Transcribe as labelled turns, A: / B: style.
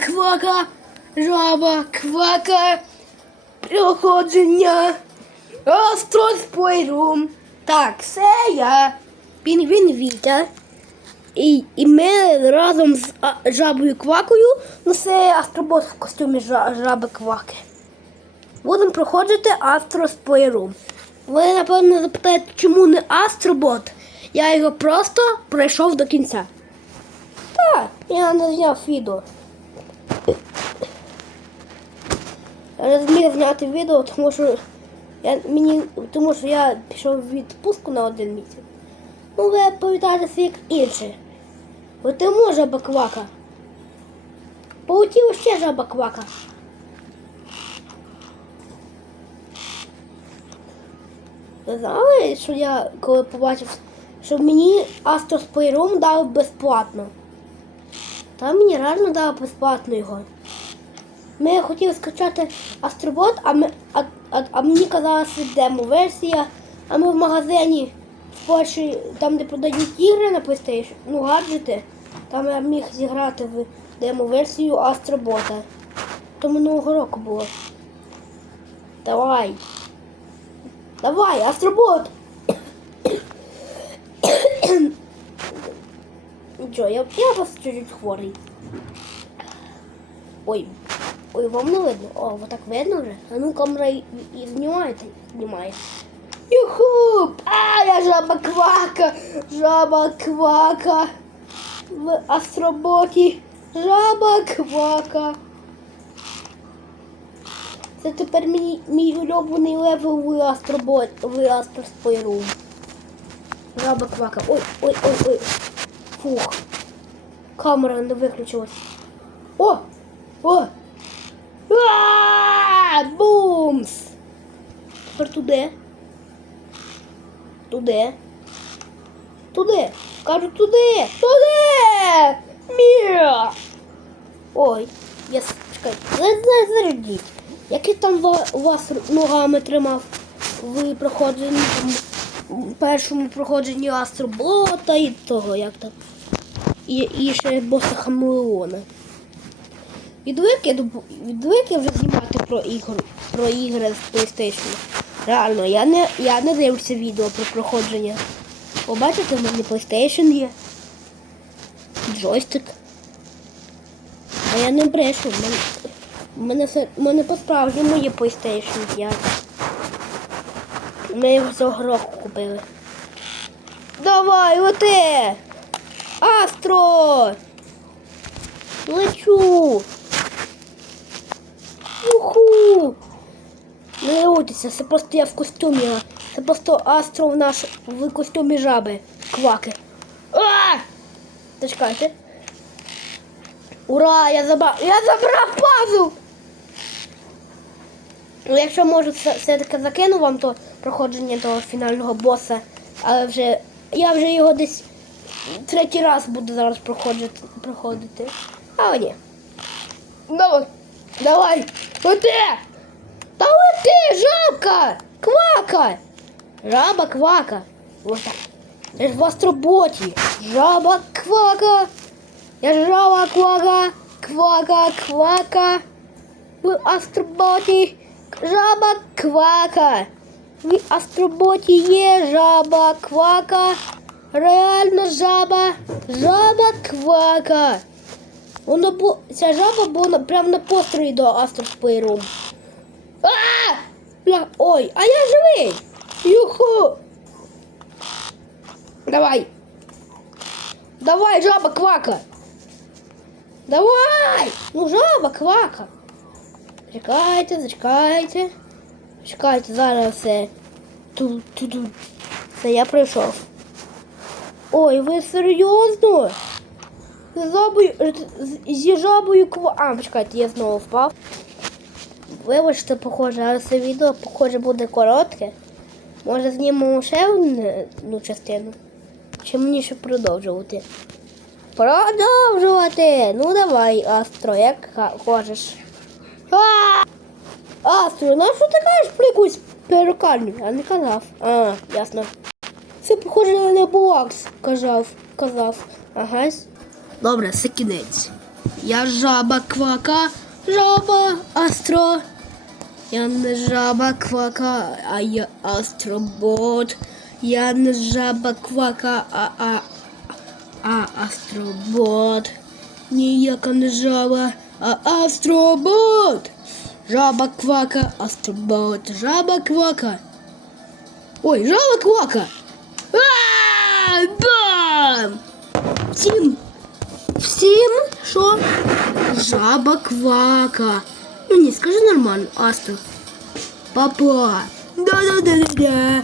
A: Квака, жаба квака, приходження, проходження, астроспойрум. Так, це я, пінгвін Вітя. І, і ми разом з а, жабою квакою, ну це астробот в костюмі жа- жаби кваки. Будемо проходити астроспойрум. Ви, напевно, запитаєте, чому не астробот? Я його просто пройшов до кінця. Так, я не зняв відео. Я не зміг зняти відео, тому що я, мені, тому що я пішов в відпустку на один місяць. Ну, ви повітаєтеся як інші. Ви тому жаба квака. Полетів ще жаба квака. Ви знали, що я коли побачив, що мені Playroom дали безплатно. Та мені реально дали безплатно його. Ми хотіли скачати Астробот, а, ми, а, а, а мені казалося демо-версія, а ми в магазині в Польщі, там де продають ігри на PlayStation, ну гаджети, там я міг зіграти в демо-версію Астробота. То минулого року було. Давай. Давай, Астробот! Нічого, я, я просто чуть-чуть хворий. Ой, ой, вам не видно? О, вот так видно вже? А ну камера і, і знімаєте? Знімає. Юху! А, я жаба квака! Жаба квака! В астроботі! Жаба квака! Це тепер мій, мій улюблений левел в астробот, в астроспойру. Жаба квака. Ой, ой, ой, ой. Фух. Камера не виключилась. О! О! Бумс! Тепер туди. Туди. Туди. Кажу туди. Туди! Міра! Ой, я чекай. за- за- Зарядіть. Який там ва- вас ногами тримав в проходженні там, першому проходженні Астробота і того, як там. І, і ще боса Хамелеона. Відвик я, відвик я вже знімати про ігор, про ігри з PlayStation. Реально, я не, я не дивлюся відео про проходження. Побачите, в мене PlayStation є. Джойстик. А я не брешу. в мене, в мене, все, в мене по-справжньому є PlayStation 5. Ми його цього року купили. Давай, лети! Астро! Лечу! Не дивуйтеся, це просто я в костюмі. Це просто Астро в наш в костюмі жаби. Кваки. А! Ура! Я забрав! Я забрав пазл! Ну, якщо можу все- все-таки закину вам то проходження того фінального боса, але вже я вже його десь третій раз буду зараз проходити. проходити. Але ні. Давай! Давай! Лети! Та лети, жабка! Квака! Жаба квака! Ось так. Я ж в астроботі. Жаба квака! Я ж жаба квака! Квака, квака! В астроботі жаба квака. В астроботі є жаба квака. Реально жаба. Жаба квака. Воно бу... Ця жаба була прямо на построї до Астроспейрум. Бля... Ой, а я живий! Юху! Давай! Давай, жаба квака! Давай! Ну, жаба квака! Чекайте, зачекайте. Чекайте, зараз все. Тут, тут, тут. Все, я пройшов. Ой, ви серйозно? З жабою, зі жабою ква... А, почекайте, я знову впав. Вибачте, похоже, але це відео, похоже, буде коротке. Може знімемо ще одну одну частину? Чи мені ще продовжувати? Продовжувати! Ну давай, Астро, як хочеш. А! Астро, ну що ти кажеш про якусь перукарню? Я не казав. А, ясно. Це похоже на Небулакс, казав, казав. Ага. Добре, це кінець. Я жаба квака, жаба астро. Я не жаба квака, а я астробот. Я не жаба квака, а, а, а астробот. Ніяка не жаба, а астробот. Жаба квака, астробот, жаба квака. Ой, жаба квака. А, бам! Всім, всім, що? Жаба квака. Ні, скажи нормально, Астра. Папа. Да-да-да-да-да.